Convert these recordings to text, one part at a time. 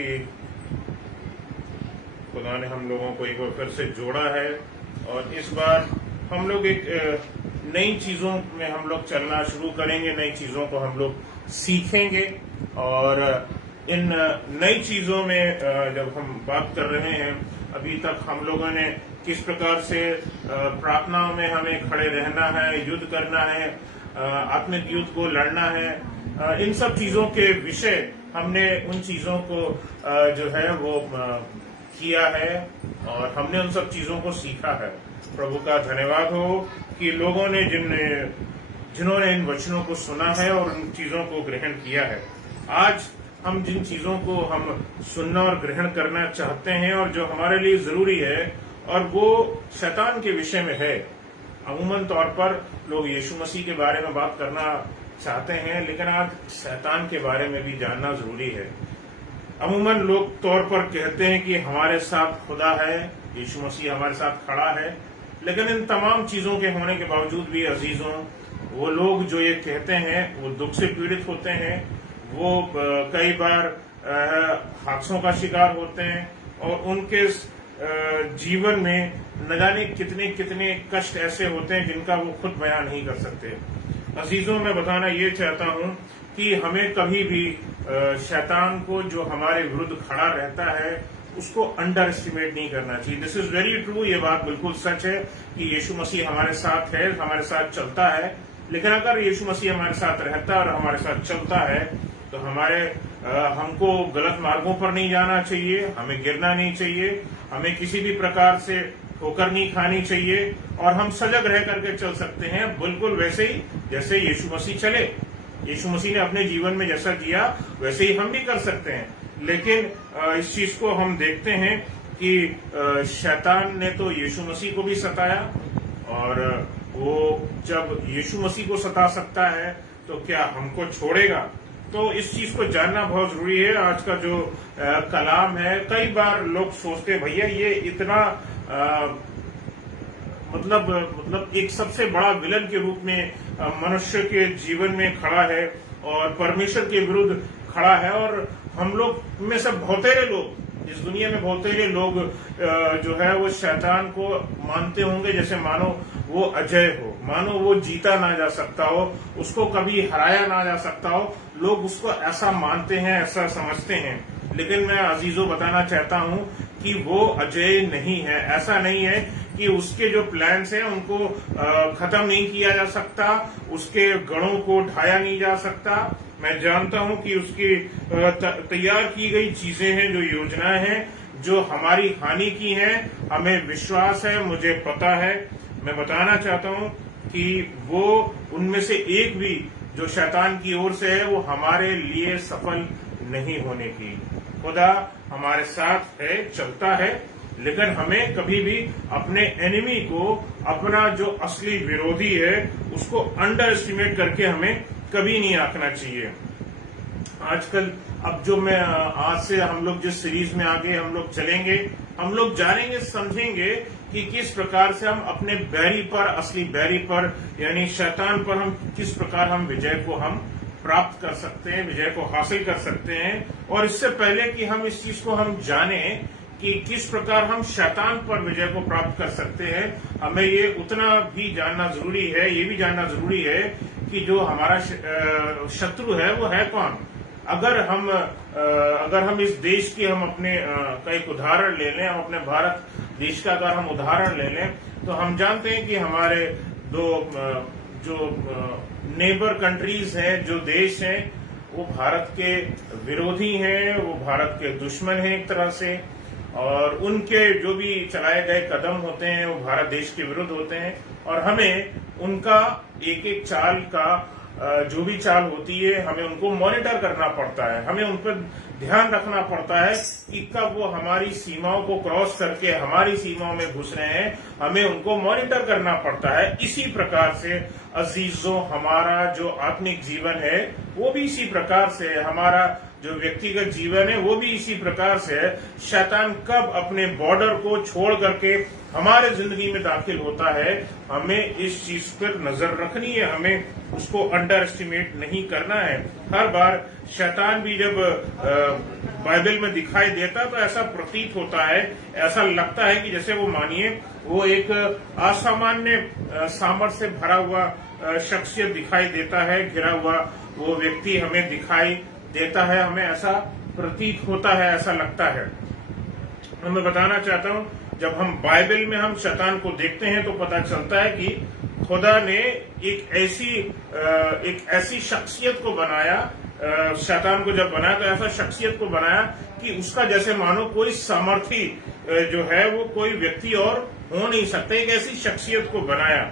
कि खुदा ने हम लोगों को एक बार फिर से जोड़ा है और इस बार हम लोग एक नई चीज़ों में हम लोग चलना शुरू करेंगे, नई चीज़ों को हम लोग सीखेंगे। और इन नई चीज़ों में जब हम बात कर रहे हैं, अभी तक हम लोगों ने किस प्रकार से प्रार्थनाओं में हमें खड़े रहना है, युद्ध करना है, आत्मिक युद्ध को लड़ना है, इन सब चीज़ों के विषय हमने उन चीज़ों को जो है वो किया है और हमने उन सब चीज़ों को सीखा है। प्रभु का धन्यवाद हो कि लोगों ने जिन्होंने इन वचनों को सुना है और उन चीज़ों को ग्रहण किया है। आज हम जिन चीज़ों को हम सुनना और ग्रहण करना चाहते हैं और जो हमारे लिए ज़रूरी है, और वो शैतान के विषय में है। अमूमन तौर पर लोग यीशु मसीह के बारे में बात करना चाहते हैं, लेकिन आज शैतान के बारे में भी जानना ज़रूरी है। अमूमन लोग तौर पर कहते हैं कि हमारे साथ खुदा है, यीशु मसीह हमारे साथ खड़ा है, लेकिन इन तमाम चीज़ों के होने के बावजूद भी अजीजों, वो लोग जो ये कहते हैं वो दुख से पीड़ित होते हैं। वो कई बार हादसों का शिकार होते हैं और उनके जीवन में न जाने कितने कितने कष्ट ऐसे होते हैं जिनका वो खुद बयान नहीं कर सकते। अजीजों, मैं बताना ये चाहता हूँ कि हमें कभी भी शैतान को जो हमारे विरुद्ध खड़ा रहता है उसको अंडर एस्टिमेट नहीं करना चाहिए। दिस इज वेरी ट्रू, ये बात बिल्कुल सच है कि यीशु मसीह हमारे साथ है, हमारे साथ चलता है। लेकिन अगर यीशु मसीह हमारे साथ रहता है और हमारे साथ चलता है तो हमको गलत मार्गों पर नहीं जाना चाहिए, हमें गिरना नहीं चाहिए, हमें किसी भी प्रकार से ठोकर नहीं खानी चाहिए और हम सजग रह करके चल सकते हैं, बिल्कुल वैसे ही जैसे यीशु मसीह चले। यीशु मसीह ने अपने जीवन में जैसा किया वैसे ही हम भी कर सकते हैं। लेकिन इस चीज को हम देखते हैं कि शैतान ने तो यीशु मसीह को भी सताया, और वो जब यीशु मसीह को सता सकता है तो क्या हमको छोड़ेगा? तो इस चीज को जानना बहुत जरूरी है। आज का जो कलाम है, कई बार लोग सोचते हैं भैया ये इतना मतलब एक सबसे बड़ा विलन के रूप में मनुष्य के जीवन में खड़ा है और परमेश्वर के विरुद्ध खड़ा है, और हम लोग में से बहुतेरे लोग, इस दुनिया में बहुतेरे लोग जो है वो शैतान को मानते होंगे जैसे मानो वो अजय हो, मानो वो जीता ना जा सकता हो, उसको कभी हराया ना जा सकता हो। लोग उसको ऐसा मानते हैं, ऐसा समझते हैं। लेकिन मैं अजीजों बताना चाहता हूं कि वो अजय नहीं है। ऐसा नहीं है कि उसके जो प्लान्स हैं उनको खत्म नहीं किया जा सकता, उसके गढ़ों को ढाया नहीं जा सकता। मैं जानता हूं कि उसकी तैयार की गई चीजें हैं, जो योजनाएं हैं, जो हमारी हानि की हैं, हमें विश्वास है, मुझे पता है। मैं बताना चाहता हूं कि वो उनमें से एक भी जो शैतान की ओर से है वो हमारे लिए सफल नहीं होने की। खुदा हमारे साथ है, चलता है, लेकिन हमें कभी भी अपने एनिमी को, अपना जो असली विरोधी है, उसको अंडर एस्टिमेट करके हमें कभी नहीं आंकना चाहिए। आजकल अब जो मैं आज से हम लोग जिस सीरीज में आगे हम लोग चलेंगे, हम लोग जानेंगे, समझेंगे कि किस प्रकार से हम अपने बैरी पर, असली बैरी पर यानी शैतान पर हम किस प्रकार हम विजय को हम प्राप्त कर सकते हैं, विजय को हासिल कर सकते हैं। और इससे पहले कि हम इस चीज को हम जाने कि किस प्रकार हम शैतान पर विजय को प्राप्त कर सकते हैं, हमें ये उतना भी जानना जरूरी है, ये भी जानना जरूरी है कि जो हमारा शत्रु है वो है कौन। अगर हम इस देश की हम अपने का एक उदाहरण ले लें, हम अपने भारत देश का अगर हम उदाहरण ले लें, तो हम जानते हैं कि हमारे दो जो नेबर कंट्रीज हैं, जो देश हैं, वो भारत के विरोधी हैं, वो भारत के दुश्मन हैं एक तरह से, और उनके जो भी चलाए गए कदम होते हैं वो भारत देश के विरुद्ध होते हैं। और हमें उनका एक एक चाल का जो भी चाल होती है, हमें उनको मॉनिटर करना पड़ता है, हमें उन पर ध्यान रखना पड़ता है कि कब वो हमारी सीमाओं को क्रॉस करके हमारी सीमाओं में घुस रहे हैं, हमें उनको मॉनिटर करना पड़ता है। इसी प्रकार से अजीजों, हमारा जो आत्मिक जीवन है वो भी इसी प्रकार से, हमारा जो व्यक्तिगत जीवन है वो भी इसी प्रकार से है। शैतान कब अपने बॉर्डर को छोड़ करके हमारे जिंदगी में दाखिल होता है, हमें इस चीज पर नजर रखनी है, हमें उसको अंडर एस्टिमेट नहीं करना है। हर बार शैतान भी जब बाइबल में दिखाई देता, तो ऐसा प्रतीत होता है, ऐसा लगता है कि जैसे वो मानिए वो एक असामान्य सामर्थ्य से भरा हुआ शख्सियत दिखाई देता है, घिरा हुआ वो व्यक्ति हमें दिखाई देता है, हमें ऐसा प्रतीत होता है, ऐसा लगता है। मैं बताना चाहता हूं, जब हम बाइबल में हम शैतान को देखते हैं तो पता चलता है कि खुदा ने एक ऐसी शख्सियत को बनाया, शैतान को जब बनाया तो ऐसा शख्सियत को बनाया कि उसका जैसे मानो कोई सामर्थी जो है वो कोई व्यक्ति और हो नहीं सकता। एक ऐसी शख्सियत को बनाया,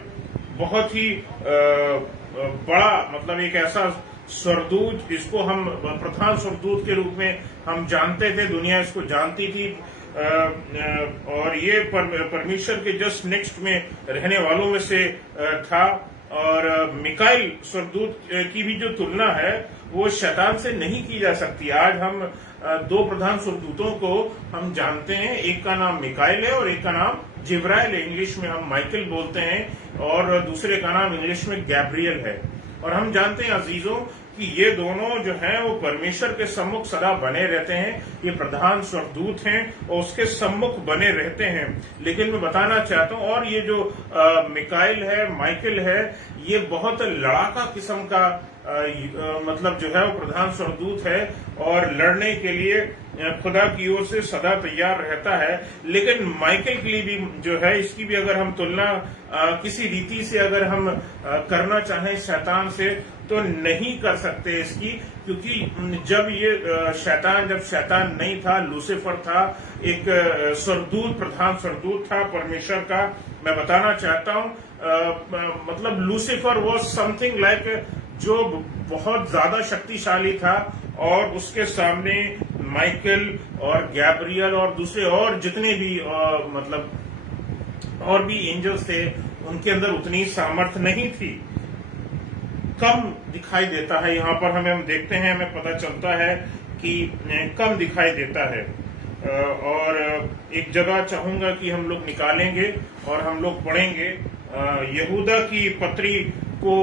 बहुत ही बड़ा, मतलब एक ऐसा स्वर्गदूत जिसको हम प्रधान स्वर्गदूत के रूप में हम जानते थे, दुनिया इसको जानती थी, और ये परमेश्वर के जस्ट नेक्स्ट में रहने वालों में से था। और मिकाइल स्वर्गदूत की भी जो तुलना है वो शैतान से नहीं की जा सकती। आज हम दो प्रधान स्वर्गदूतों को हम जानते हैं, एक का नाम मिकाइल है और एक का नाम जिब्राइल है, इंग्लिश में हम माइकल बोलते हैं, और दूसरे का नाम इंग्लिश में गैब्रियल है। और हम जानते हैं अजीजों कि ये दोनों जो हैं वो परमेश्वर के सम्मुख सदा बने रहते हैं, ये प्रधान स्वर्गदूत हैं और उसके सम्मुख बने रहते हैं। लेकिन मैं बताना चाहता हूं, और ये जो मिकाइल है, माइकल है, ये बहुत लड़ाका किस्म का मतलब जो है वो प्रधान स्वर्गदूत है और लड़ने के लिए खुदा की ओर से सदा तैयार रहता है। लेकिन माइकल के लिए भी जो है, इसकी भी अगर हम तुलना किसी रीति से अगर हम करना चाहें शैतान से तो नहीं कर सकते इसकी, क्योंकि जब शैतान नहीं था, लूसीफर था, एक स्वर्गदूत, प्रधान स्वर्गदूत था परमेश्वर का। मैं बताना चाहता हूं, मतलब लूसीफर वॉज समथिंग लाइक, जो बहुत ज्यादा शक्तिशाली था, और उसके सामने माइकल और गैब्रियल और दूसरे और जितने भी मतलब और भी एंजल्स थे, उनके अंदर उतनी सामर्थ्य नहीं थी, कम दिखाई देता है। यहाँ पर हम देखते हैं, हमें पता चलता है कि कम दिखाई देता है। और एक जगह चाहूंगा कि हम लोग निकालेंगे और हम लोग पढ़ेंगे, यहूदा की पत्री को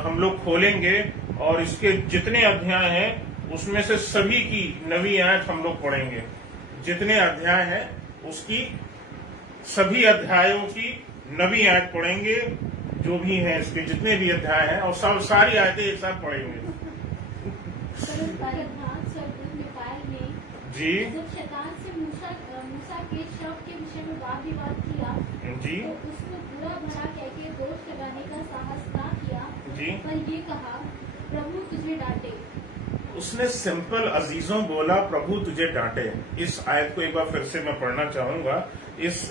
हम लोग खोलेंगे और इसके जितने अध्याय हैं उसमें से सभी की नवी आयत हम लोग पढ़ेंगे। जितने अध्याय हैं उसकी सभी अध्यायों की नवी आयत पढ़ेंगे, जो भी हैं इसके जितने भी अध्याय हैं, और सब सारी आयतें एक साथ पढ़ेंगे। जी, जब शैतान से मूसा के शव के विषय में वाद विवाद किया जी, तो उसको बुरा भला कहके दोष लगाने का साहस ना किया, जी, पर ये कहा प्रभु तुझे डांटे। उसने सिंपल अजीजों बोला प्रभु तुझे डांटे। इस आयत को एक बार फिर से मैं पढ़ना चाहूंगा। इस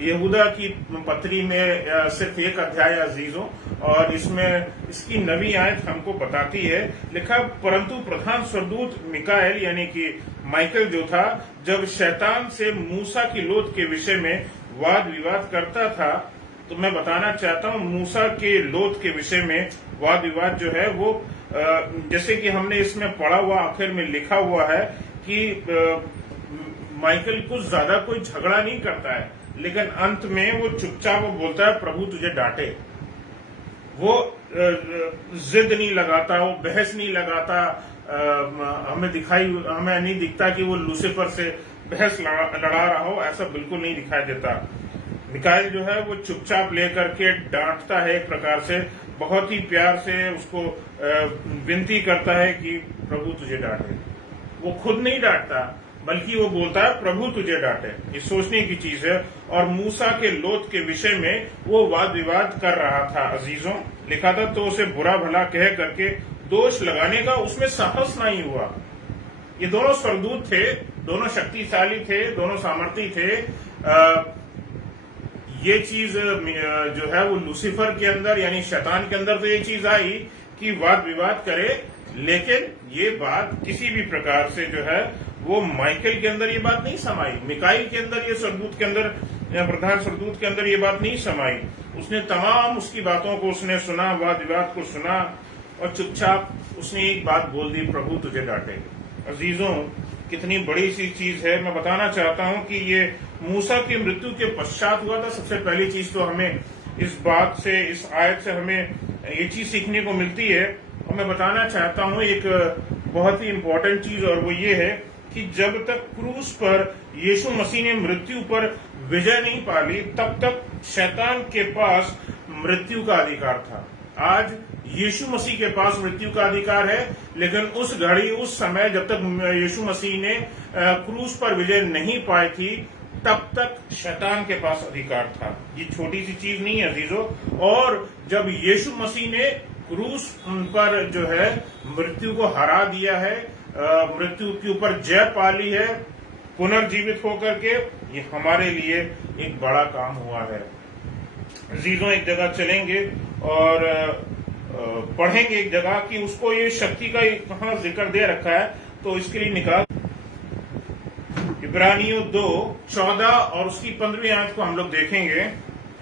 यहूदा की पत्री में सिर्फ एक अध्याय अजीजों, और इसमें इसकी नवी आयत हमको बताती है, लिखा परंतु प्रधान स्वर्गदूत मिकाएल यानी कि माइकल जो था, जब शैतान से मूसा की लोथ के विषय में वाद विवाद करता था, तो मैं बताना चाहता हूं मूसा के लोथ के विषय में वाद विवाद जो है वो जैसे कि हमने इसमें पढ़ा हुआ, आखिर में लिखा हुआ है कि माइकल कुछ ज्यादा कोई झगड़ा नहीं करता है, लेकिन अंत में वो चुपचाप वो बोलता है प्रभु तुझे डांटे। वो जिद नहीं लगाता, वो बहस नहीं लगाता। हमें नहीं दिखता कि वो लूसीफर से बहस लड़ा रहा हो, ऐसा बिल्कुल नहीं दिखाई देता। मिकाइल जो है वो चुपचाप लेकर के डांटता है, एक प्रकार से बहुत ही प्यार से उसको विनती करता है कि प्रभु तुझे डांटे। वो खुद नहीं डांटता, बल्कि वो बोलता है प्रभु तुझे डांटे। ये सोचने की चीज है। और मूसा के लोथ के विषय में वो वाद विवाद कर रहा था अजीजों, लिखा था, तो उसे बुरा भला कह करके दोष लगाने का उसमें साहस नहीं हुआ। ये दोनों स्वर्गदूत थे, दोनों शक्तिशाली थे, दोनों सामर्थी थे। ये चीज जो है वो लूसीफर के अंदर यानी शैतान के अंदर तो ये चीज आई कि वाद विवाद करे, लेकिन ये बात किसी भी प्रकार से जो है वो माइकल के अंदर ये बात नहीं समाई, मिकाइल के अंदर, ये स्वर्गदूत के अंदर, प्रधान स्वर्गदूत के अंदर ये बात नहीं समाई। उसने तमाम उसकी बातों को उसने सुना, वाद विवाद को सुना, और चुपचाप उसने एक बात बोल दी, प्रभु तुझे डांटे। अजीजों, कितनी बड़ी सी चीज है। मैं बताना चाहता हूं कि ये मूसा की मृत्यु के पश्चात हुआ था। सबसे पहली चीज तो हमें इस बात से, इस आयत से हमें ये चीज सीखने को मिलती है, और मैं बताना चाहता हूं एक बहुत ही इम्पोर्टेंट चीज, और वो ये है कि जब तक क्रूस पर यीशु मसीह ने मृत्यु पर विजय नहीं पाली, तब तक शैतान के पास मृत्यु का अधिकार था। आज यीशु मसीह के पास मृत्यु का अधिकार है, लेकिन उस घड़ी, उस समय जब तक यीशु मसीह ने क्रूस पर विजय नहीं पाई थी, तब तक शैतान के पास अधिकार था। ये छोटी सी चीज नहीं है अजीजों। और जब यीशु मसीह ने क्रूस पर जो है मृत्यु को हरा दिया है, मृत्यु के ऊपर जय पा ली है पुनर्जीवित होकर के, ये हमारे लिए एक बड़ा काम हुआ है। अजीजों, एक जगह चलेंगे और पढ़ेंगे एक जगह कि उसको ये शक्ति का कहाँ जिक्र दे रखा है, तो इसके लिए निकाल इब्रानियों 2:14 और उसकी 15वीं आयत को हम लोग देखेंगे।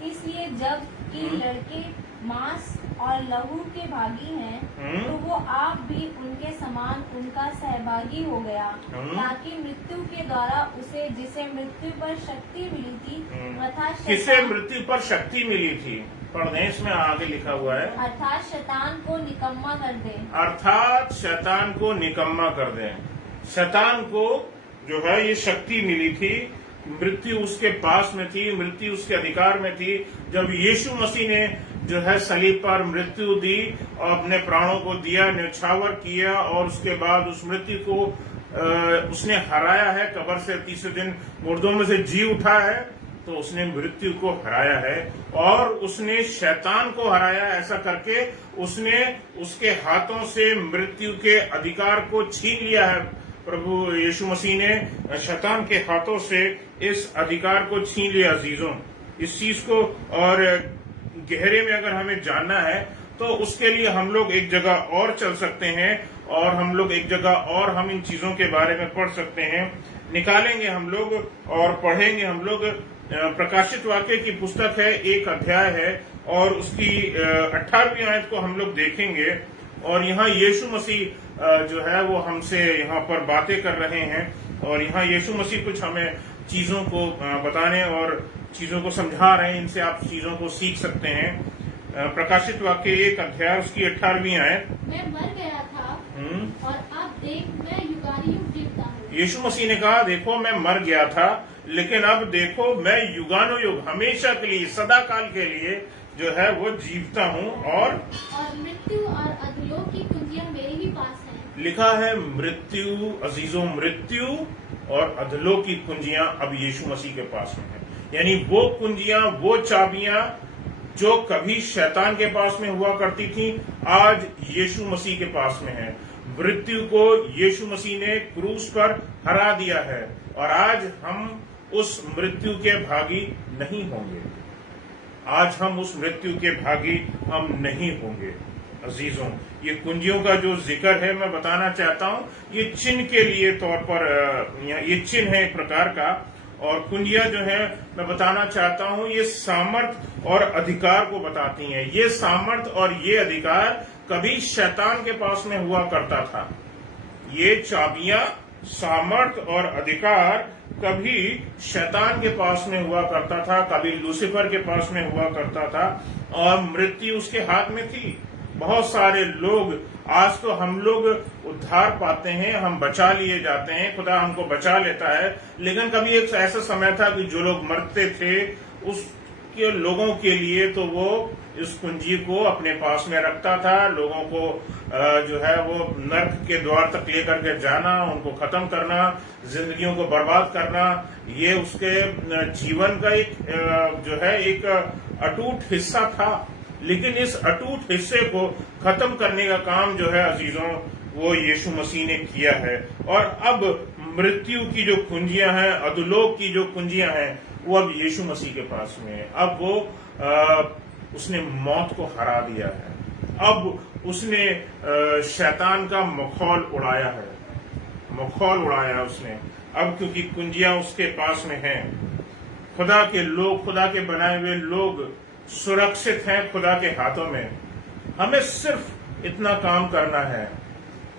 इसलिए जब कि लड़के मांस और लहू के भागी हैं, तो वो आप भी उनके समान उनका सहभागी हो गया, ताकि मृत्यु के द्वारा उसे, जिसे मृत्यु पर शक्ति मिली थी, अर्थात किसे मृत्यु पर शक्ति मिली थी, पढ़ने इसमें आगे लिखा हुआ है, अर्थात शैतान को निकम्मा कर दे। अर्थात शैतान को निकम्मा कर दें। शैतान को जो है ये शक्ति मिली थी, मृत्यु उसके पास में थी, मृत्यु उसके अधिकार में थी। जब यीशु मसीह ने जो है सलीब पर मृत्यु दी और अपने प्राणों को दिया, न्यौछावर किया, और उसके बाद उस मृत्यु को उसने हराया है, कब्र से तीसरे दिन मुर्दों में से जी उठा है, तो उसने मृत्यु को हराया है और उसने शैतान को हराया। ऐसा करके उसने उसके हाथों से मृत्यु के अधिकार को छीन लिया है। प्रभु यीशु मसीह ने शैतान के हाथों से इस अधिकार को छीन लिया। अजीजों, इस चीज को और गहरे में अगर हमें जानना है, तो उसके लिए हम लोग एक जगह और चल सकते हैं और हम लोग एक जगह और हम इन चीजों के बारे में पढ़ सकते हैं। निकालेंगे हम लोग और पढ़ेंगे हम लोग। प्रकाशित वाक्य की पुस्तक है, 1 अध्याय है और उसकी 18वीं आयत को हम लोग देखेंगे। और यहाँ यीशु मसीह जो है वो हमसे यहाँ पर बातें कर रहे हैं और यहाँ यीशु मसीह कुछ हमें चीजों को बताने और चीजों को समझा रहे हैं। इनसे आप चीजों को सीख सकते हैं। प्रकाशित वाक्य 1 अध्याय उसकी 18वीं आयत। मैं मर गया था और अब देख मैं युगानुयुग जीवता हूँ। यीशु मसीह ने कहा, देखो मैं मर गया था, लेकिन अब देखो मैं युगानुयुग, हमेशा के लिए, सदा काल के लिए जो है वो जीवता हूँ। और मृत्यु और अधोलोक की कुंजियां मेरे ही पास हैं। लिखा है मृत्यु, अजीजों, मृत्यु और अधोलोक की कुंजियां अब यीशु मसीह के पास में है। यानी वो कुंजियां, वो चाबियां जो कभी शैतान के पास में हुआ करती थी, आज यीशु मसीह के पास में है। मृत्यु को यीशु मसीह ने क्रूस पर हरा दिया है और आज हम उस मृत्यु के भागी नहीं होंगे। आज हम उस मृत्यु के भागी हम नहीं होंगे। अजीजों, ये कुंजियों का जो जिक्र है मैं बताना चाहता हूँ, ये चिन्ह के लिए तौर पर ये चिन्ह है एक प्रकार का। और कुंजियां जो है मैं बताना चाहता हूँ, ये सामर्थ और अधिकार को बताती हैं। ये सामर्थ और ये अधिकार कभी शैतान के पास में हुआ करता था। ये चाबियां, सामर्थ और अधिकार कभी शैतान के पास में हुआ करता था, कभी लूसीफर के पास में हुआ करता था और मृत्यु उसके हाथ में थी। बहुत सारे लोग, आज तो हम लोग उद्धार पाते हैं, हम बचा लिए जाते हैं, खुदा हमको बचा लेता है, लेकिन कभी एक ऐसा समय था कि जो लोग मरते थे उसके लोगों के लिए तो वो इस कुंजी को अपने पास में रखता था। लोगों को जो है वो नर्क के द्वार तक लेकर के जाना, उनको खत्म करना, जिंदगियों को बर्बाद करना, ये उसके जीवन का एक जो है एक अटूट हिस्सा था। लेकिन इस अटूट हिस्से को खत्म करने का काम जो है अजीजों, वो यीशु मसीह ने किया है। और अब मृत्यु की जो कुंजियां हैं, अधोलोक की जो कुंजियां हैं, वो अब यीशु मसीह के पास में है। अब वो उसने मौत को हरा दिया है। अब उसने शैतान का मखौल उड़ाया है, मखौल उड़ाया उसने। अब क्योंकि कुंजियां उसके पास में हैं, खुदा के लोग, खुदा के बनाए हुए लोग सुरक्षित हैं खुदा के हाथों में। हमें सिर्फ इतना काम करना है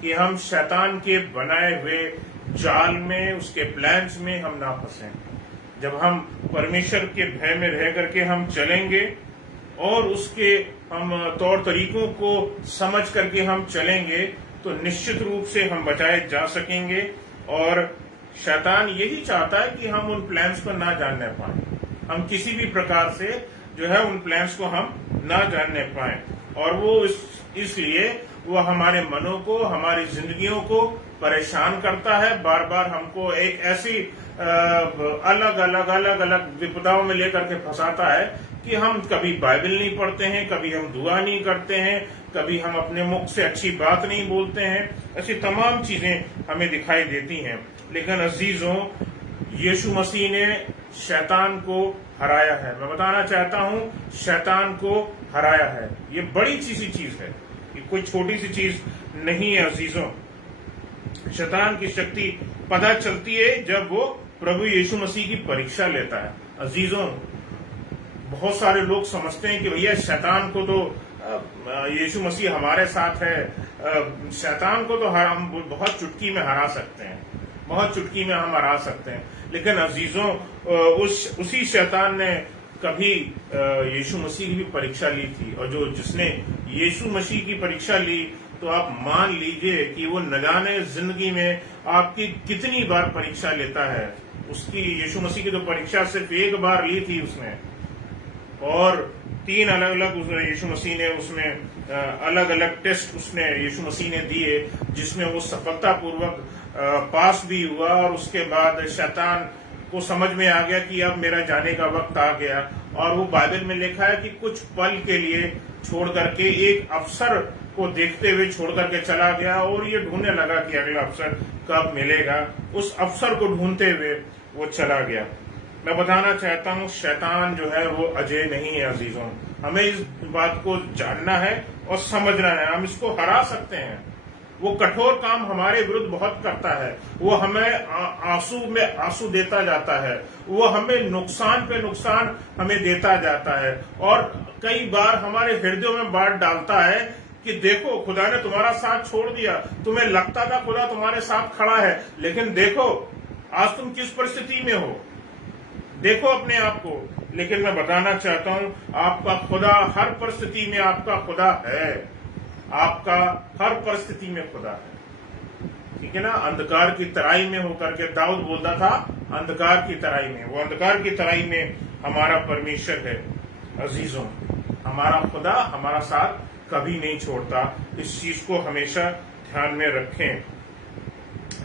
कि हम शैतान के बनाए हुए जाल में, उसके प्लान्स में हम ना फंसें। जब हम परमेश्वर के भय में रह करके हम चलेंगे और उसके हम तौर तरीकों को समझ करके हम चलेंगे, तो निश्चित रूप से हम बचाए जा सकेंगे और शैतान यही चाहता है कि हम उन प्लान्स को ना जानने पाए, हम किसी भी प्रकार से जो है उन प्लान्स को हम ना जानने पाए। और वो इसलिए वो हमारे मनों को, हमारी जिंदगियों को परेशान करता है, बार बार हमको एक ऐसी अलग अलग विपदाओं में लेकर के फंसाता है कि हम कभी बाइबल नहीं पढ़ते हैं, कभी हम दुआ नहीं करते हैं, कभी हम अपने मुख से अच्छी बात नहीं बोलते हैं। ऐसी तमाम चीजें हमें दिखाई देती हैं। लेकिन अजीजों, यीशु मसीह ने शैतान को हराया है। मैं बताना चाहता हूं, शैतान को हराया है। ये बड़ी चीज है, ये कोई छोटी सी चीज नहीं है। अजीजों, शैतान की शक्ति पता चलती है जब वो प्रभु यीशु मसीह की परीक्षा लेता है। अजीजों, बहुत सारे लोग समझते हैं कि भैया शैतान को तो यीशु मसीह हमारे साथ है, शैतान को तो हम बहुत चुटकी में हरा सकते हैं, बहुत चुटकी में हम हरा सकते हैं। लेकिन अजीजों, उसी शैतान ने कभी यीशु मसीह की भी परीक्षा ली थी, और जिसने यीशु मसीह की परीक्षा ली, तो आप मान लीजिए कि वो न जाने जिंदगी में आपकी कितनी बार परीक्षा लेता है। उसकी, यीशु मसीह की तो परीक्षा सिर्फ एक बार ली थी उसने, और 3 अलग अलग यीशु मसीह ने उसमें अलग अलग टेस्ट उसने यीशु मसीह ने दिए, जिसमें वो सफलतापूर्वक पास भी हुआ। और उसके बाद शैतान को समझ में आ गया कि अब मेरा जाने का वक्त आ गया, और वो बाइबल में लिखा है कि कुछ पल के लिए छोड़ करके, एक अवसर को देखते हुए छोड़ करके चला गया, और ये ढूंढने लगा कि अगला अवसर कब मिलेगा। उस अवसर को ढूंढते हुए वो चला गया। मैं बताना चाहता हूँ, शैतान जो है वो अजय नहीं है। अजीजों, हमें इस बात को जानना है और समझना है। हम इसको हरा सकते हैं। वो कठोर काम हमारे विरुद्ध बहुत करता है। वो हमें आंसू में आंसू देता जाता है, वो हमें नुकसान पे नुकसान हमें देता जाता है, और कई बार हमारे हृदयों में बात डालता है कि देखो, खुदा ने तुम्हारा साथ छोड़ दिया, तुम्हें लगता था खुदा तुम्हारे साथ खड़ा है, लेकिन देखो आज तुम किस परिस्थिति में हो, देखो अपने आप को। लेकिन मैं बताना चाहता हूं, आपका खुदा हर परिस्थिति में आपका खुदा है, आपका हर परिस्थिति में खुदा है। ठीक है ना? अंधकार की तराई में होकर के दाऊद बोलता था, अंधकार की तराई में, वो अंधकार की तराई में हमारा परमेश्वर है। अजीजों, हमारा खुदा हमारा साथ कभी नहीं छोड़ता। इस चीज को हमेशा ध्यान में रखें।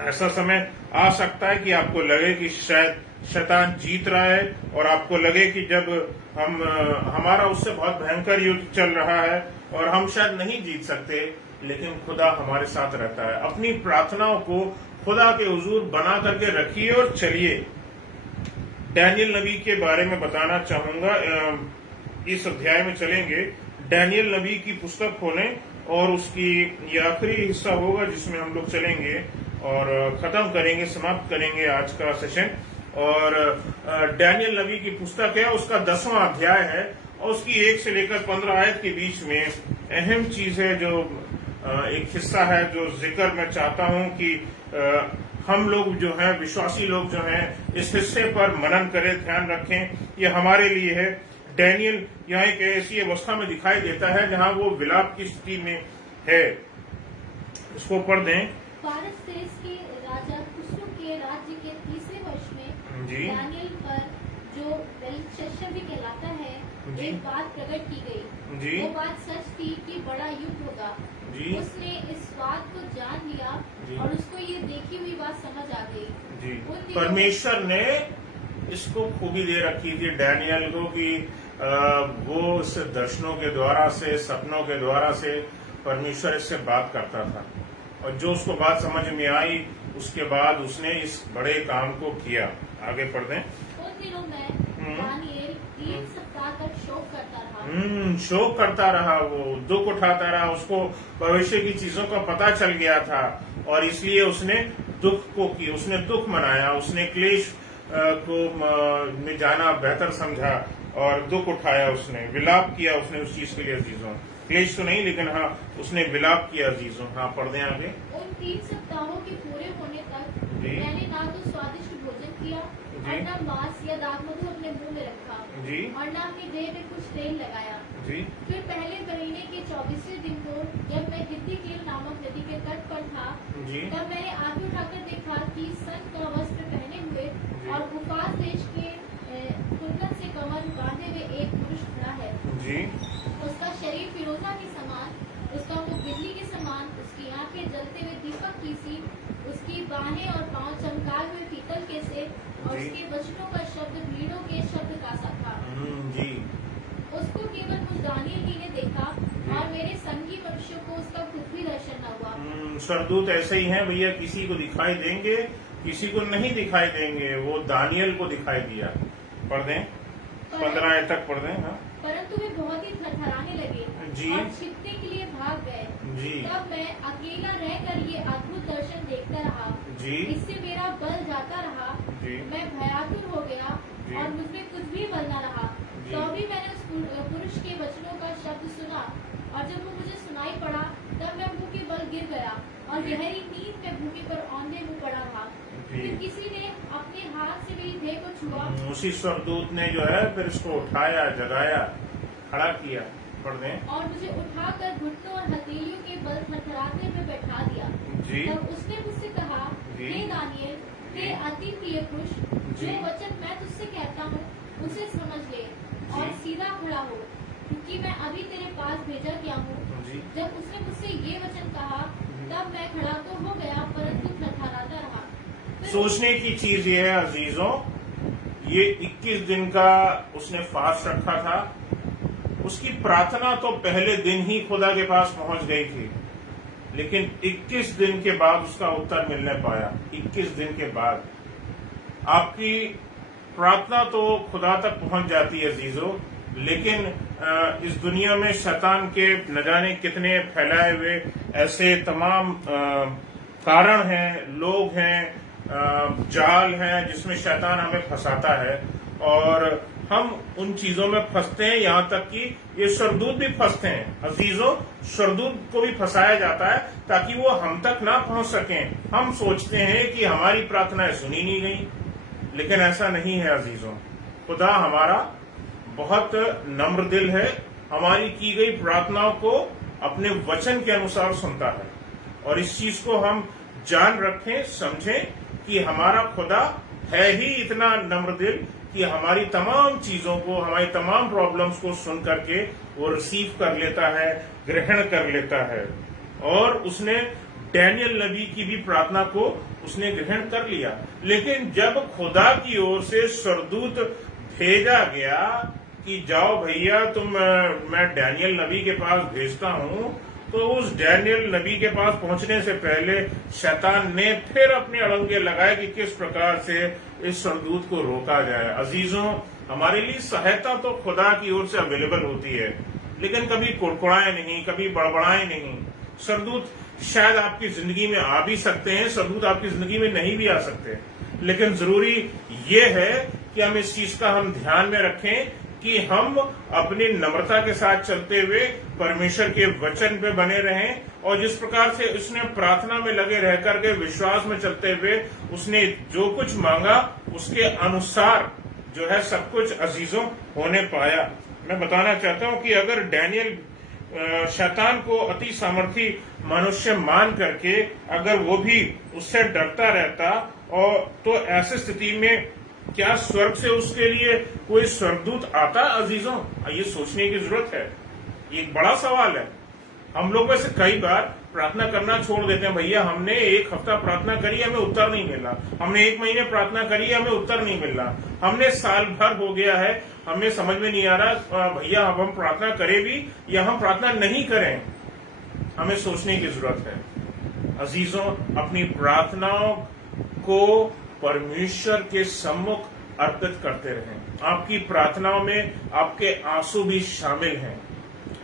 ऐसा समय आ सकता है कि आपको लगे कि शायद शैतान जीत रहा है, और आपको लगे कि जब हमारा उससे बहुत भयंकर युद्ध चल रहा है और हम शायद नहीं जीत सकते, लेकिन खुदा हमारे साथ रहता है। अपनी प्रार्थनाओं को खुदा के हुजूर बना करके रखिए और चलिए। डैनियल नबी के बारे में बताना चाहूंगा। इस अध्याय में चलेंगे, डैनियल नबी की पुस्तक खोलें, और उसकी ये आखिरी हिस्सा होगा जिसमें हम लोग चलेंगे और खत्म करेंगे, समाप्त करेंगे आज का सेशन। और डैनियल नबी की पुस्तक है, उसका 10वां अध्याय है, और उसकी 1 से लेकर 15 आयत के बीच में अहम चीज है, जो एक हिस्सा है जो जिक्र मैं चाहता हूं कि हम लोग जो हैं, विश्वासी लोग जो हैं, इस हिस्से पर मनन करें, ध्यान रखें। ये हमारे लिए है। डैनियल यहाँ एक ऐसी अवस्था में दिखाई देता है जहाँ वो विलाप की स्थिति में है। इसको पढ़ दें। फारस देश के राजा खुसरो के राज्य के 3रे वर्ष में डैनियल पर, जो बेलशस्सर भी कहलाता है, एक बात प्रकट की गई। वो बात सच थी कि बड़ा युद्ध होगा। उसने इस बात को जान लिया, और उसको ये देखी हुई बात समझ आ गई। परमेश्वर ने इसको खूबी दे रखी थी डैनियल को कि वो उस दर्शनों के द्वारा से, सपनों के द्वारा से परमेश्वर इससे बात करता था, और जो उसको बात समझ में आई, उसके बाद उसने इस बड़े काम को किया। आगे पढ़ दें। उन दिनों में दानिएल 3 सप्ताह तक शोक करता रहा। शोक करता रहा, वो दुख उठाता रहा। उसको भविष्य की चीजों का पता चल गया था, और इसलिए उसने दुख को किया, उसने दुख मनाया, उसने क्लेश को में जाना बेहतर समझा और दुख उठाया, उसने विलाप किया उसने उस चीज के लिए। अजीजों, क्लेश तो नहीं, लेकिन हाँ, उसने विलाप किया। अजीजों, हाँ पढ़ दें आगे। उन 3 सप्ताहों के पूरे होने तक मैंने ना तो स्वादिष्ट भोजन किया, और न मांस या दाख मधु अपने मुंह में रखा, और न अपनी देह में कुछ तेल लगाया। फिर पहले महीने के 24वें दिन को, जब मैं हिद्दीकेल नामक नदी के तट पर था, तब मैंने आंखें उठाकर देखा कि सन का वस्त्र आंखें जलते हुए दीपक की सी, उसकी बाहें और पांव चमकाए हुए पीतल के से, और उसके वचनों का शब्द भीड़ों के शब्द का सा था। जी। उसको केवल मुझ दानियल ही ने देखा, और मेरे संगी मनुष्यों को उसका कुछ भी दर्शन न हुआ। स्वर्गदूत ऐसे ही हैं भैया, किसी को दिखाई देंगे, किसी को नहीं दिखाई देंगे। वो दानियल को दिखाई दिया। पढ़ दें 15 आयत तक पढ़ दें। हाँ परंतु वे बहुत ही थरथराने लगे जी। और छिपने के लिए भाग गए जी। तब मैं अकेला रहकर ये अद्भुत दर्शन देखता रहा जी। इससे मेरा बल जाता रहा जी। मैं भयातुर हो गया जी। और मुझमें कुछ भी बल न रहा। जी। तो भी मैंने उस पुरुष के वचनों का शब्द सुना, और जब वो मुझे सुनाई पड़ा तब मैं भूखे बल गिर गया और गहरी नींद में भूखे पर औंधे मुंह पड़ा था। फिर किसी ने अपने हाथ से मेरी देह को छुआ। उसी स्वर्गदूत ने जो है फिर इसको उठाया, जगाया, खड़ा किया। पढ़ दें। और मुझे उठाकर घुटनों और हथेलियों के बल थरथराते में बैठा दिया। जी। तब उसने मुझसे कहा, हे दानियल, हे अति प्रिय पुरुष, जो वचन मैं तुझसे कहता हूँ उसे समझ ले और सीधा खड़ा हो, क्योंकि मैं अभी तेरे पास भेजा गया हूँ। जब उसने मुझसे ये वचन कहा तब मैं खड़ा तो हो गया, परंतु थरथराता रहा। सोचने की चीज ये है अजीजों, ये 21 दिन का उसने फास्ट रखा था। उसकी प्रार्थना तो पहले दिन ही खुदा के पास पहुंच गई थी, लेकिन 21 दिन के बाद उसका उत्तर मिलने पाया। 21 दिन के बाद आपकी प्रार्थना तो खुदा तक पहुंच जाती है अजीजों, लेकिन इस दुनिया में शैतान के न जाने कितने फैलाए हुए ऐसे तमाम कारण हैं, लोग हैं, जाल हैं जिसमें शैतान हमें फंसाता है, और हम उन चीजों में फंसते हैं। यहाँ तक कि ये स्वर्गदूत भी फंसते हैं अजीजों, स्वर्गदूत को भी फंसाया जाता है ताकि वो हम तक ना पहुंच सकें। हम सोचते हैं कि हमारी प्रार्थनाएं सुनी नहीं गई, लेकिन ऐसा नहीं है अजीजों। खुदा हमारा बहुत नम्र दिल है, हमारी की गई प्रार्थनाओं को अपने वचन के अनुसार सुनता है, और इस चीज को हम जान रखें, समझें कि हमारा खुदा है ही इतना नम्र दिल कि हमारी तमाम चीजों को, हमारी तमाम प्रॉब्लम्स को सुन करके वो रिसीव कर लेता है, ग्रहण कर लेता है। और उसने डैनियल नबी की भी प्रार्थना को उसने ग्रहण कर लिया। लेकिन जब खुदा की ओर से स्वर्गदूत भेजा गया कि जाओ भैया तुम, मैं डैनियल नबी के पास भेजता हूं, तो उस डैनियल नबी के पास पहुंचने से पहले शैतान ने फिर अपने अड़ंगे लगाए कि किस प्रकार से इस स्वर्गदूत को रोका जाए। अजीजों, हमारे लिए सहायता तो खुदा की ओर से अवेलेबल होती है, लेकिन कभी कुड़कुड़ाए नहीं, कभी बड़बड़ाए नहीं। स्वर्गदूत शायद आपकी जिंदगी में आ भी सकते हैं, स्वर्गदूत आपकी जिंदगी में नहीं भी आ सकते, लेकिन जरूरी ये है कि हम इस चीज का हम ध्यान में रखें कि हम अपनी नम्रता के साथ चलते हुए परमेश्वर के वचन पे बने रहें, और जिस प्रकार से उसने प्रार्थना में लगे रह करके विश्वास में चलते हुए उसने जो कुछ मांगा उसके अनुसार जो है सब कुछ अजीजों होने पाया। मैं बताना चाहता हूं कि अगर डैनियल शैतान को अति सामर्थी मनुष्य मान करके अगर वो भी उससे डरता रहता, और तो ऐसी स्थिति में क्या स्वर्ग से उसके लिए कोई स्वर्गदूत आता अजीजों? ये सोचने की जरूरत है। ये एक बड़ा सवाल है। हम लोग वैसे कई बार प्रार्थना करना छोड़ देते हैं। भैया हमने 1 हफ्ता प्रार्थना करी, हमें उत्तर नहीं मिला। हमने 1 महीने प्रार्थना करी, हमें उत्तर नहीं मिला। हमने साल भर हो गया है, हमें समझ में नहीं आ रहा भैया अब हम प्रार्थना करें भी या हम प्रार्थना नहीं करें। हमें सोचने की जरूरत है अजीजों। अपनी प्रार्थनाओं को परमेश्वर के सम्मुख अर्पित करते रहें। आपकी प्रार्थनाओं में आपके आंसू भी शामिल हैं,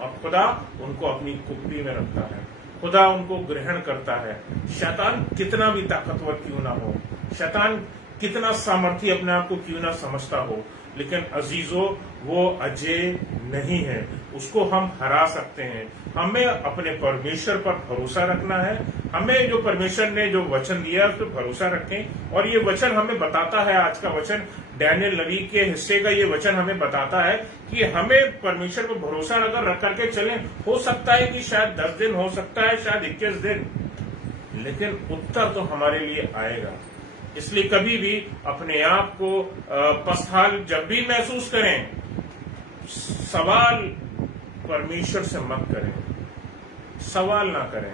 और खुदा उनको अपनी कुप्पी में रखता है, खुदा उनको ग्रहण करता है। शैतान कितना भी ताकतवर क्यों ना हो, शैतान कितना सामर्थी अपने आप को क्यों ना समझता हो, लेकिन अजीजों वो अजय नहीं है, उसको हम हरा सकते हैं। हमें अपने परमेश्वर पर भरोसा रखना है। हमें जो परमेश्वर ने जो वचन दिया उस पर भरोसा रखें, और ये वचन हमें बताता है, आज का वचन डैनियल नबी के हिस्से का ये वचन हमें बताता है कि हमें परमेश्वर पर भरोसा अगर रख करके चलें, हो सकता है कि शायद 10 दिन, हो सकता है शायद 21 दिन, लेकिन उत्तर तो हमारे लिए आएगा। इसलिए कभी भी अपने आप को पछताल जब भी महसूस करें, सवाल परमेश्वर से मत करें, सवाल ना करें।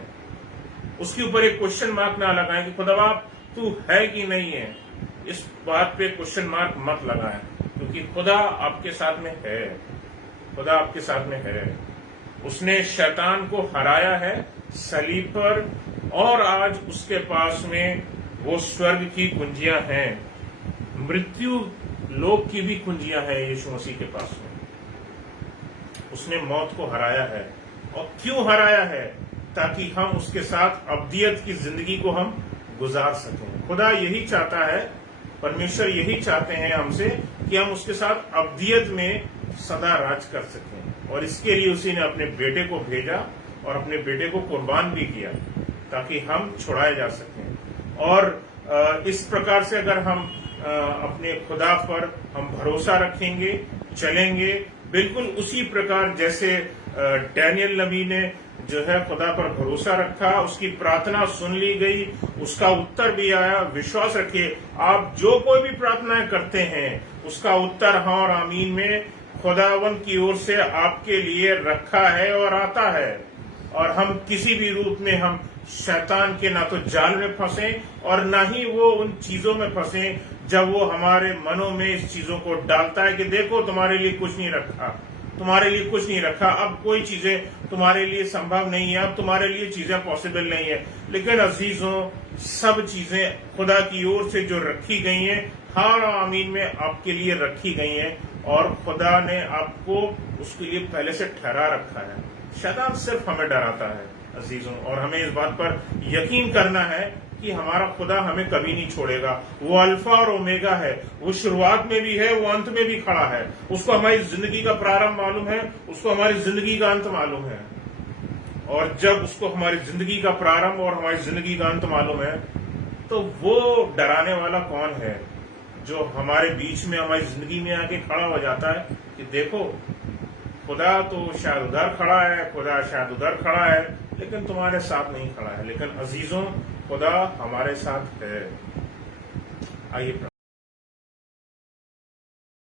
उसके ऊपर एक क्वेश्चन मार्क ना लगाएं कि खुदा तू है कि नहीं है। इस बात पे क्वेश्चन मार्क मत लगाएं, क्योंकि खुदा आपके साथ में है, खुदा आपके साथ में है। उसने शैतान को हराया है सलीब पर, और आज उसके पास में वो स्वर्ग की कुंजियां हैं, मृत्यु लोक की भी कुंजियां हैं यीशु मसीह के पास में। उसने मौत को हराया है। और क्यों हराया है? ताकि हम उसके साथ अब्दियत की जिंदगी को हम गुजार सकें। खुदा यही चाहता है, परमेश्वर यही चाहते हैं हमसे कि हम उसके साथ अब्दियत में सदा राज कर सकें। और इसके लिए उसी ने अपने बेटे को भेजा और अपने बेटे को कुर्बान भी किया ताकि हम छुड़ाए जा सकें। और इस प्रकार से अगर हम अपने खुदा पर हम भरोसा रखेंगे, चलेंगे बिल्कुल उसी प्रकार जैसे डैनियल नबी ने जो है खुदा पर भरोसा रखा, उसकी प्रार्थना सुन ली गई, उसका उत्तर भी आया। विश्वास रखिए, आप जो कोई भी प्रार्थनाएं करते हैं उसका उत्तर हाँ और आमीन में खुदावन की ओर से आपके लिए रखा है और आता है। और हम किसी भी रूप में हम शैतान के ना तो जाल में फंसे और ना ही वो उन चीजों में फंसे जब वो हमारे मनों में इस चीजों को डालता है कि देखो तुम्हारे लिए कुछ नहीं रखा, तुम्हारे लिए कुछ नहीं रखा, अब कोई चीजें तुम्हारे लिए संभव नहीं है, अब तुम्हारे लिए चीजें पॉसिबल नहीं है। लेकिन अजीजों, सब चीजें खुदा की ओर से जो रखी गई हैं, हर आमीन में आपके लिए रखी गई हैं, और खुदा ने आपको उसके लिए पहले से ठहरा रखा है। शैतान सिर्फ हमें डराता है अजीजों, और हमें इस बात पर यकीन करना है कि हमारा खुदा हमें कभी नहीं छोड़ेगा। वो अल्फा और ओमेगा है, वो शुरुआत में भी है, वो अंत में भी खड़ा है। उसको हमारी जिंदगी का प्रारंभ मालूम है, उसको हमारी जिंदगी का अंत मालूम है। और जब उसको हमारी जिंदगी का प्रारंभ और हमारी जिंदगी का अंत मालूम है, तो वो डराने वाला कौन है जो हमारे बीच में हमारी जिंदगी में आके खड़ा हो जाता है कि देखो खुदा तो शायद उधर खड़ा है, खुदा शायद उधर खड़ा है, लेकिन तुम्हारे साथ नहीं खड़ा है। लेकिन अजीजों, खुदा हमारे साथ है। आइए